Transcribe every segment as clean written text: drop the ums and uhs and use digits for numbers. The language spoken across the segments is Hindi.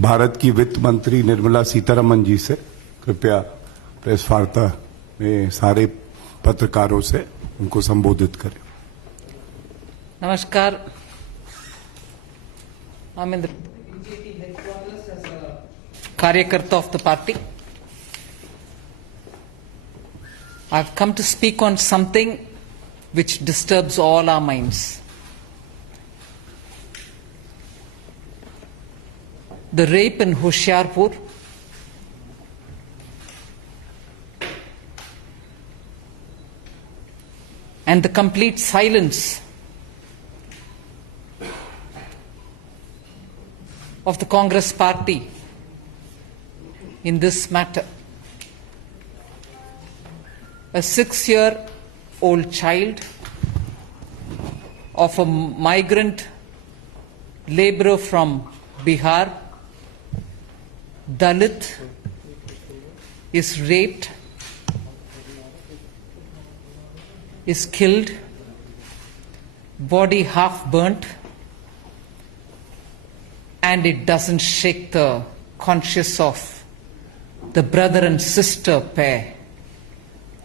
भारत की वित्त मंत्री निर्मला सीतारमण जी से कृपया प्रेस वार्ता में सारे पत्रकारों से उनको संबोधित करें। Namaskar. I'm in the Karyakarta of the party. I've come to speak on something which disturbs all our minds. The rape in Hoshiarpur, and the complete silence of the Congress party in this matter. A 6-year-old child of a migrant laborer from Bihar, Dalit, is raped, is killed, body half burnt, and it doesn't shake the conscience of the brother and sister pair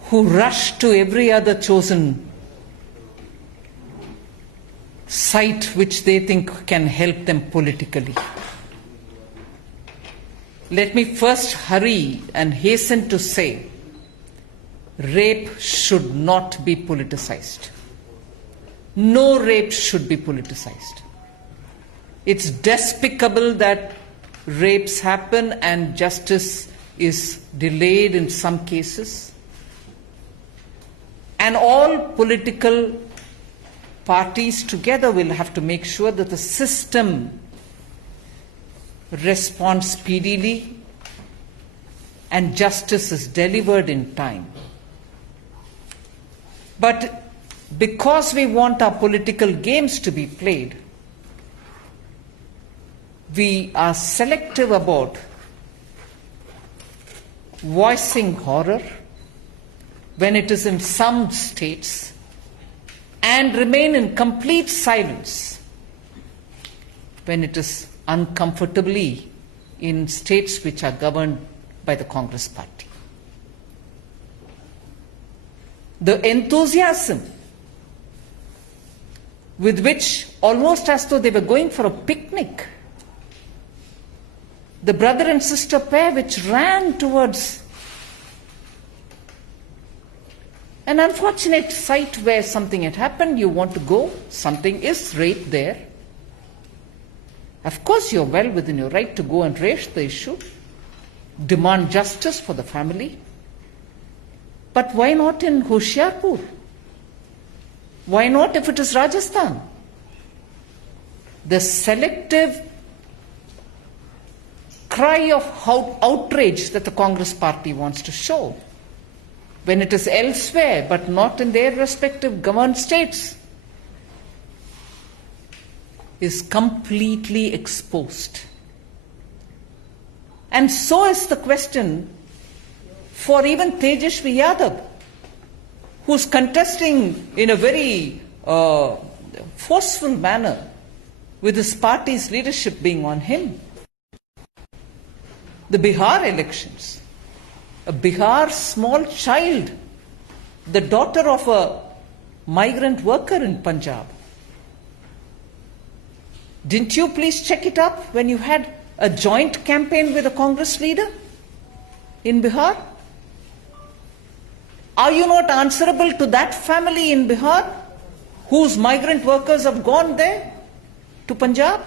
who rush to every other chosen site which they think can help them politically. Let me first hurry and hasten to say, rape should not be politicized. No rape should be politicized. It's despicable that rapes happen and justice is delayed in some cases. And all political parties together will have to make sure that the system responds speedily and justice is delivered in time. But because we want our political games to be played, we are selective about voicing horror when it is in some states and remain in complete silence when it is uncomfortably in states which are governed by the Congress party. The enthusiasm with which, almost as though they were going for a picnic, the brother and sister pair which ran towards an unfortunate site where something had happened, you want to go, something is rape there. Of course, you're well within your right to go and raise the issue, demand justice for the family. But why not in Hoshiarpur? Why not if it is Rajasthan? The selective cry of outrage that the Congress party wants to show when it is elsewhere but not in their respective governed states is completely exposed. And so is the question for even Tejashwi Yadav, who's contesting in a very forceful manner with his party's leadership being on him. The Bihar elections, a Bihar small child, the daughter of a migrant worker in Punjab. Didn't you please check it up when you had a joint campaign with a Congress leader in Bihar? Are you not answerable to that family in Bihar whose migrant workers have gone there to Punjab?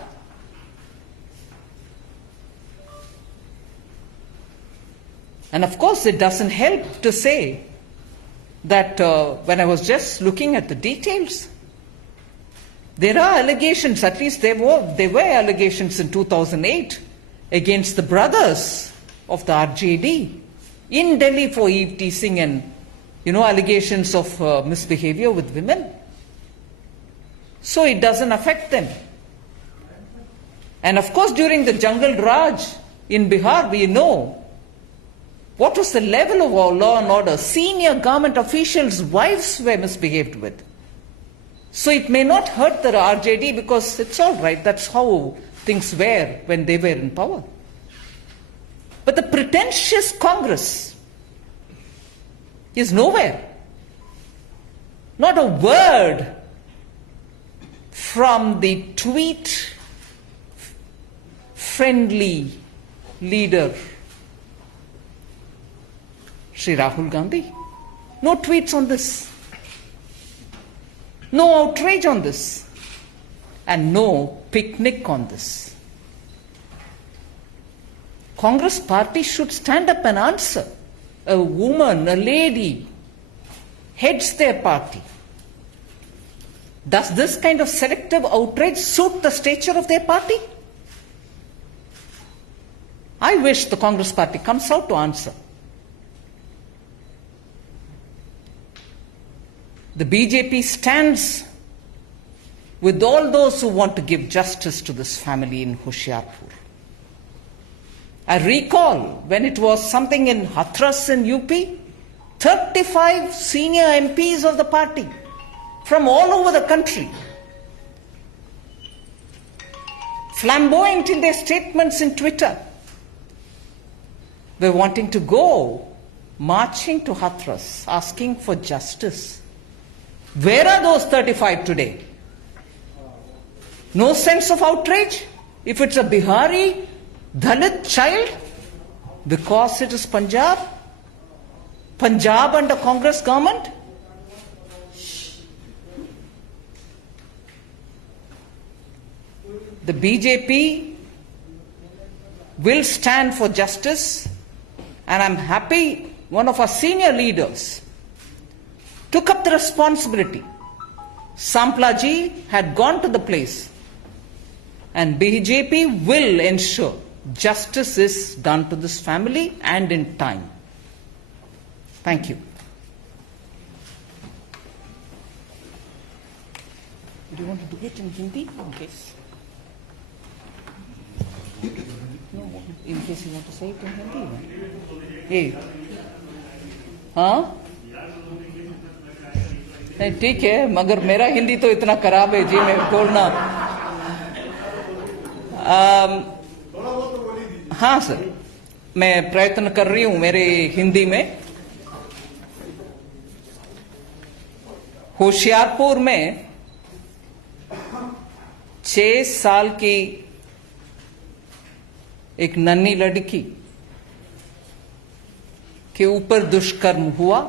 And of course, it doesn't help to say that when I was just looking at the details, there are allegations, at least there were allegations in 2008 against the brothers of the RJD in Delhi for eve teasing and, allegations of misbehavior with women. So it doesn't affect them. And of course, during the Jungle Raj in Bihar, we know what was the level of our law and order. Senior government officials' wives were misbehaved with. So it may not hurt the RJD because it's all right, that's how things were when they were in power. But the pretentious Congress is nowhere. Not a word from the tweet-friendly leader, Shri Rahul Gandhi. No tweets on this. No outrage on this. And no picnic on this. Congress party should stand up and answer. A woman, a lady, heads their party. Does this kind of selective outrage suit the stature of their party? I wish the Congress party comes out to answer. The BJP stands with all those who want to give justice to this family in Hoshiarpur. I recall when it was something in Hathras in UP, 35 senior MPs of the party from all over the country, flamboyant in their statements in Twitter, were wanting to go marching to Hathras, asking for justice. Where are those 35 today? No sense of outrage? If it's a Bihari, Dalit child, because it is Punjab under Congress government? The BJP will stand for justice, and I'm happy one of our senior leaders took up the responsibility. Samplaji had gone to the place, and BJP will ensure justice is done to this family and in time. Thank you. Do you want to do it in Hindi in case? No, in case you want to say it in Hindi. Hey. हाँ नहीं ठीक है, मगर मेरा हिंदी तो इतना खराब है जी, मैं बोलना हाँ सर, मैं प्रयत्न कर रही हूं मेरे हिंदी में। होशियारपुर में 6 साल की एक नन्ही लड़की के ऊपर दुष्कर्म हुआ,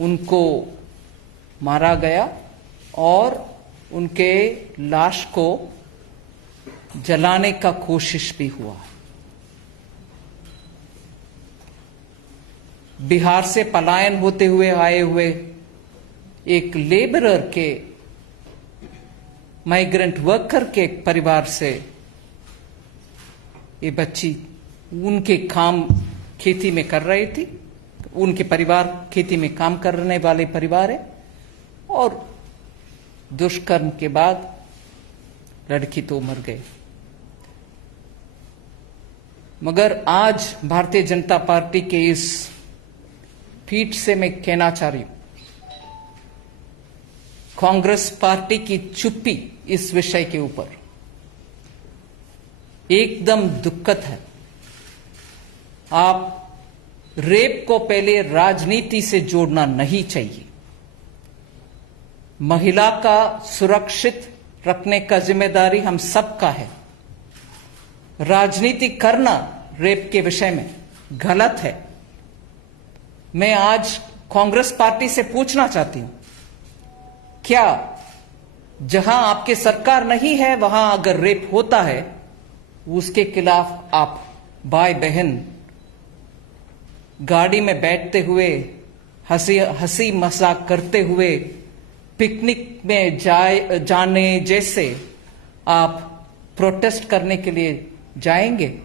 उनको मारा गया और उनके लाश को जलाने का कोशिश भी हुआ। बिहार से पलायन होते हुए आए हुए एक लेबरर के, माइग्रेंट वर्कर के परिवार से ये बच्ची उनके काम खेती में कर रही थी। उनके परिवार खेती में काम करने वाले परिवार है, और दुष्कर्म के बाद लड़की तो मर गई। मगर आज भारतीय जनता पार्टी के इस पीठ से मैं कहना चाह रही हूं, कांग्रेस पार्टी की चुप्पी इस विषय के ऊपर एकदम दुखद है। आप रेप को पहले राजनीति से जोड़ना नहीं चाहिए। महिला का सुरक्षित रखने का जिम्मेदारी हम सबका है। राजनीति करना रेप के विषय में गलत है। मैं आज कांग्रेस पार्टी से पूछना चाहती हूं, क्या जहां आपकी सरकार नहीं है वहां अगर रेप होता है, उसके खिलाफ आप भाई बहन गाड़ी में बैठते हुए हंसी मजाक करते हुए पिकनिक में जाने जैसे आप प्रोटेस्ट करने के लिए जाएंगे?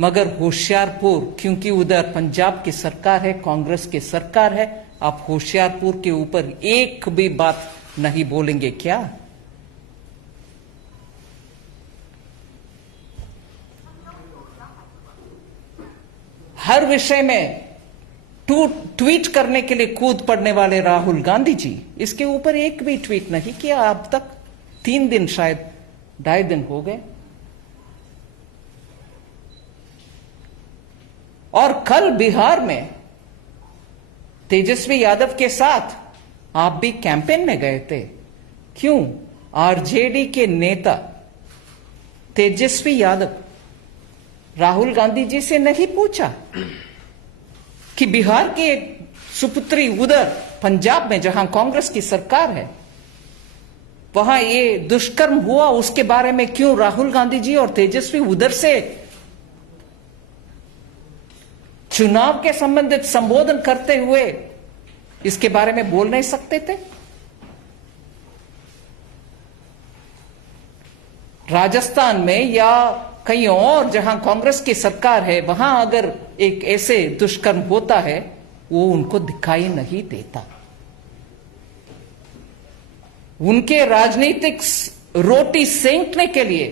मगर होशियारपुर, क्योंकि उधर पंजाब की सरकार है, कांग्रेस की सरकार है, आप होशियारपुर के ऊपर एक भी बात नहीं बोलेंगे क्या? हर विषय में ट्वीट करने के लिए कूद पड़ने वाले राहुल गांधी जी, इसके ऊपर एक भी ट्वीट नहीं किया अब तक। 3 दिन शायद 2.5 दिन हो गए। और कल बिहार में तेजस्वी यादव के साथ आप भी कैंपेन में गए थे। क्यों आरजेडी के नेता तेजस्वी यादव राहुल गांधी जी से नहीं पूछा कि बिहार की एक सुपुत्री उधर पंजाब में जहां कांग्रेस की सरकार है वहां ये दुष्कर्म हुआ, उसके बारे में क्यों राहुल गांधी जी और तेजस्वी उधर से चुनाव के संबंधित संबोधन करते हुए इसके बारे में बोल नहीं सकते थे? राजस्थान में या कहीं और जहां कांग्रेस की सरकार है वहां अगर एक ऐसे दुष्कर्म होता है वो उनको दिखाई नहीं देता। उनके राजनीतिक रोटी सेंकने के लिए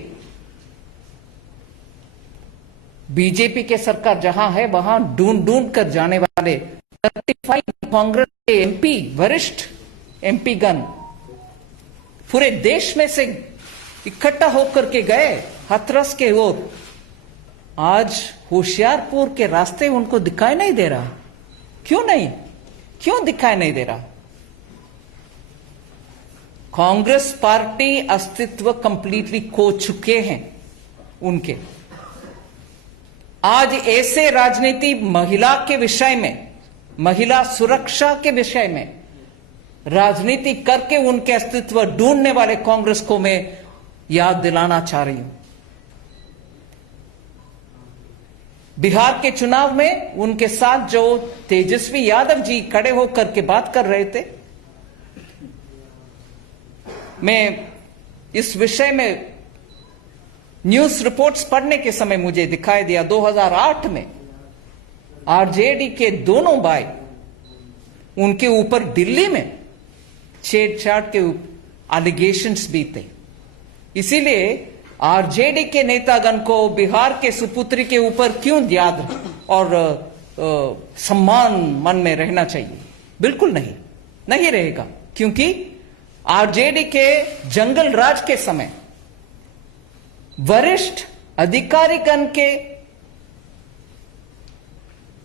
बीजेपी के सरकार जहां है वहां ढूंढ ढूंढ कर जाने वाले 35 कांग्रेस के एमपी, वरिष्ठ एमपी गण पूरे देश में से इकट्ठा होकर के गए हाथरस के ओर। आज होशियारपुर के रास्ते उनको दिखाई नहीं दे रहा। क्यों दिखाई नहीं दे रहा? कांग्रेस पार्टी अस्तित्व कंप्लीटली खो चुके हैं उनके। आज ऐसे राजनीति महिला के विषय में, महिला सुरक्षा के विषय में राजनीति करके उनके अस्तित्व ढूंढने वाले कांग्रेस को मैं याद दिलाना चाह रही हूं। बिहार के चुनाव में उनके साथ जो तेजस्वी यादव जी खड़े होकर के बात कर रहे थे, मैं इस विषय में न्यूज रिपोर्ट्स पढ़ने के समय मुझे दिखाई दिया 2008 में आरजेडी के दोनों भाई उनके ऊपर दिल्ली में छेड़छाड़ के एलिगेशंस भी थे। इसीलिए आरजेडी के नेतागण को बिहार के सुपुत्री के ऊपर क्यों याद और सम्मान मन में रहना चाहिए? बिल्कुल नहीं रहेगा। क्योंकि आरजेडी के जंगल राज के समय वरिष्ठ अधिकारीगण के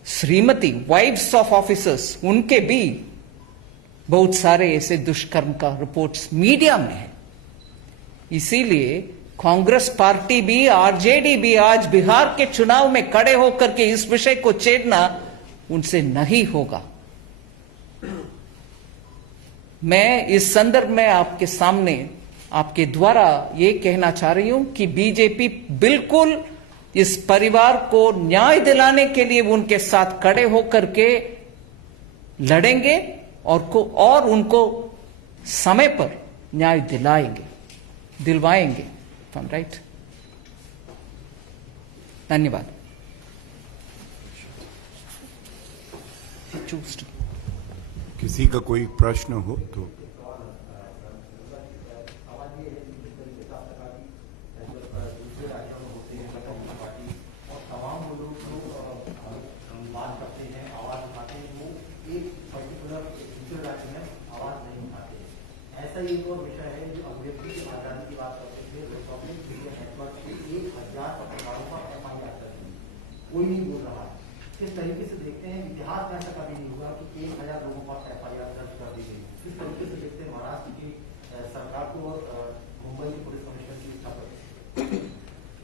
श्रीमती, वाइफ्स ऑफ ऑफिसर्स, उनके भी बहुत सारे ऐसे दुष्कर्म का रिपोर्ट्स मीडिया में है। इसीलिए कांग्रेस पार्टी भी, आरजेडी भी आज बिहार के चुनाव में खड़े होकर के इस विषय को छेड़ना उनसे नहीं होगा। मैं इस संदर्भ में आपके सामने, आपके द्वारा ये कहना चाह रही हूं कि बीजेपी बिल्कुल इस परिवार को न्याय दिलाने के लिए उनके साथ खड़े होकर के लड़ेंगे और उनको समय पर न्याय दिलवाएंगे। राइट। धन्यवाद। किसी का कोई प्रश्न हो तो ऐसा एक और विषय है जो अभिव्यक्ति की आजादी की बात करते थे। रिपब्लिक मीडिया नेटवर्क के 1000 पत्रकारों का एफआईआर दर्ज है, कोई नहीं बोल रहा है। किस तरीके से देखते हैं, इतिहास में ऐसा कभी नहीं हुआ कि 1000 लोगों पर एफआईआर दर्ज कर दी गई। किस तरीके से देखते हैं महाराष्ट्र की सरकार को और मुंबई के पुलिस कमिश्नर की स्थापना?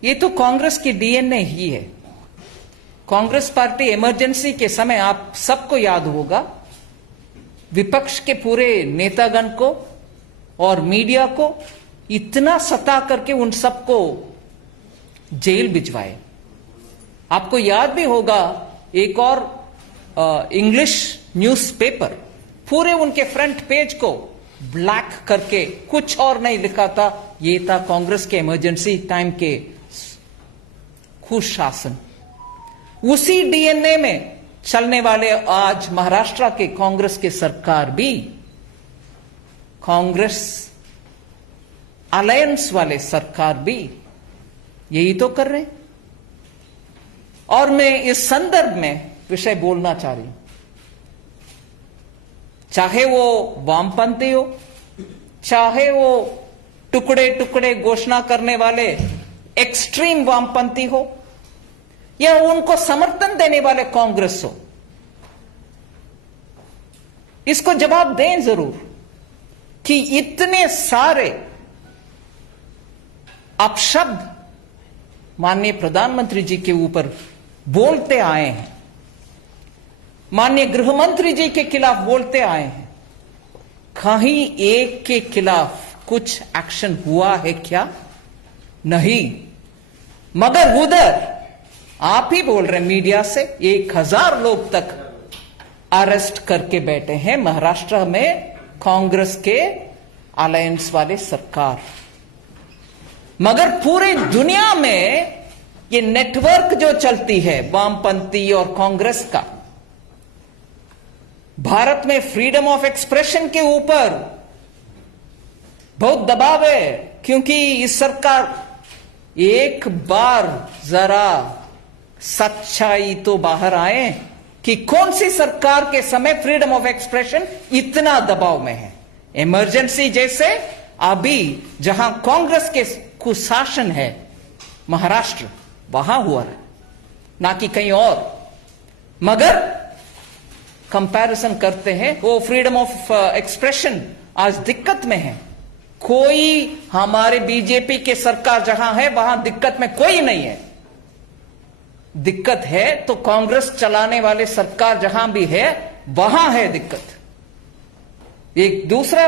ये तो कांग्रेस की डीएनए ही है। कांग्रेस पार्टी इमरजेंसी के समय, आप सबको याद होगा, विपक्ष के पूरे नेतागण को और मीडिया को इतना सता करके उन सबको जेल भिजवाए। आपको याद भी होगा एक और इंग्लिश न्यूज़पेपर पूरे उनके फ्रंट पेज को ब्लैक करके कुछ और नहीं लिखा था, ये था कांग्रेस के इमरजेंसी टाइम के खुश शासन। उसी डीएनए में चलने वाले आज महाराष्ट्र के कांग्रेस के सरकार भी, कांग्रेस अलायंस वाले सरकार भी यही तो कर रहे हैं। और मैं इस संदर्भ में विषय बोलना चाह रही हूं, चाहे वो वामपंथी हो, चाहे वो टुकड़े टुकड़े घोषणा करने वाले एक्सट्रीम वामपंथी हो या उनको समर्थन देने वाले कांग्रेस हो, इसको जवाब दें जरूर कि इतने सारे अपशब्द माननीय प्रधानमंत्री जी के ऊपर बोलते आए हैं, माननीय गृह मंत्री जी के खिलाफ बोलते आए हैं, कहीं एक के खिलाफ कुछ एक्शन हुआ है क्या? नहीं। मगर उधर आप ही बोल रहे हैं मीडिया से 1000 लोग तक अरेस्ट करके बैठे हैं महाराष्ट्र में कांग्रेस के अलायंस वाले सरकार। मगर पूरे दुनिया में ये नेटवर्क जो चलती है वामपंथी और कांग्रेस का, भारत में फ्रीडम ऑफ एक्सप्रेशन के ऊपर बहुत दबाव है, क्योंकि इस सरकार एक बार जरा सच्चाई तो बाहर आए कि कौन सी सरकार के समय फ्रीडम ऑफ एक्सप्रेशन इतना दबाव में है। इमरजेंसी जैसे अभी जहां कांग्रेस के कुशासन है महाराष्ट्र, वहां हुआ है, ना कि कहीं और। मगर कंपैरिजन करते हैं, वो फ्रीडम ऑफ एक्सप्रेशन आज दिक्कत में है। कोई हमारे बीजेपी के सरकार जहां है वहां दिक्कत में कोई नहीं है। दिक्कत है तो कांग्रेस चलाने वाले सरकार जहां भी है वहां है दिक्कत। एक दूसरा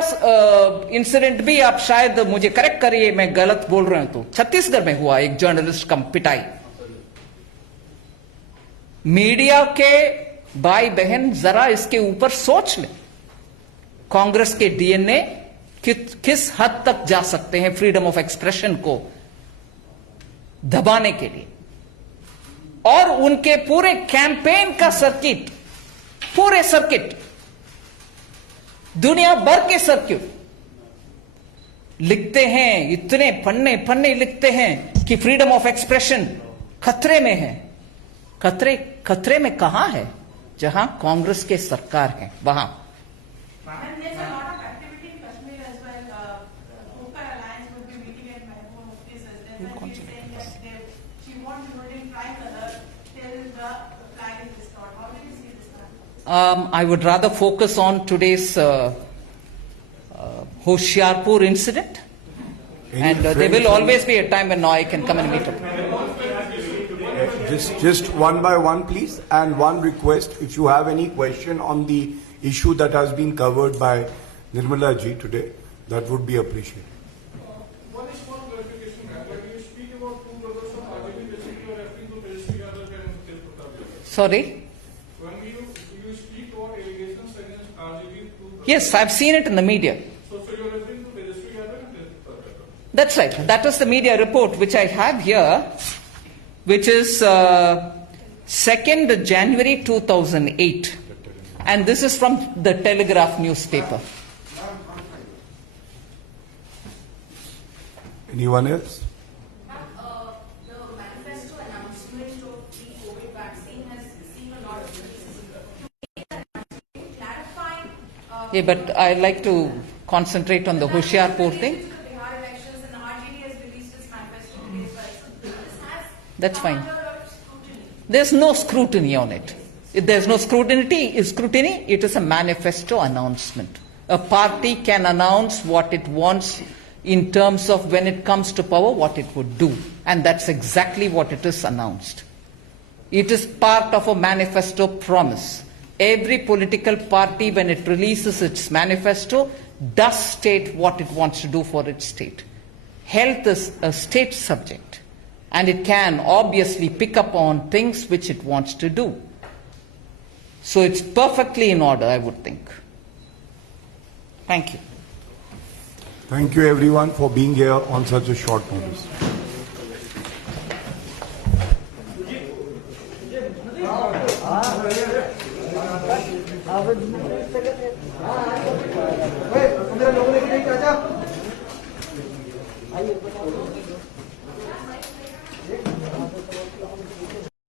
इंसिडेंट भी आप शायद मुझे करेक्ट करिए, मैं गलत बोल रहा हूं तो, छत्तीसगढ़ में हुआ एक जर्नलिस्ट का पिटाई। मीडिया के भाई बहन जरा इसके ऊपर सोच ले, कांग्रेस के डीएनए किस हद तक जा सकते हैं फ्रीडम ऑफ एक्सप्रेशन को दबाने के लिए। और उनके पूरे कैंपेन का सर्किट, पूरे सर्किट, दुनिया भर के सर्किट लिखते हैं, इतने पन्ने पन्ने लिखते हैं कि फ्रीडम ऑफ एक्सप्रेशन खतरे में है। खतरे में कहां है? जहां कांग्रेस के सरकार है वहां। I would rather focus on today's Hoshiarpur incident, and there will always be a time when I can come and meet up. Just one by one, please, and one request: if you have any question on the issue that has been covered by Nirmala ji today, that would be appreciated. One small clarification, ma'am. When you speak about two brothers from RJD, basically you are referring to Tejasvi Yadav and Tej Pratap Yadav. Sorry? When you speak about allegations against RJD, two brothers. Yes, I've seen it in the media. So you are referring to Tejasvi Yadav and Tej Pratap Yadav. That's right. That is the media report which I have here, which is 2nd January 2008. And this is from the Telegraph newspaper. Anyone else? The manifesto announcement of the COVID vaccine has seen a lot of criticism. To clarify, Yeah, but I'd like to concentrate on the Hoshiarpur thing. the Bihar elections and the RJD has released its manifesto today as well. So this has That's come fine. under a lot of scrutiny. There's no scrutiny on it. If there's no scrutiny, it is a manifesto announcement. A party can announce what it wants in terms of when it comes to power, what it would do. And that's exactly what it is announced. It is part of a manifesto promise. Every political party, when it releases its manifesto, does state what it wants to do for its state. Health is a state subject, and it can obviously pick up on things which it wants to do. So it's perfectly in order, I would think. Thank you. Thank you everyone for being here on such a short notice. पंद्रह लोगों ने चाचा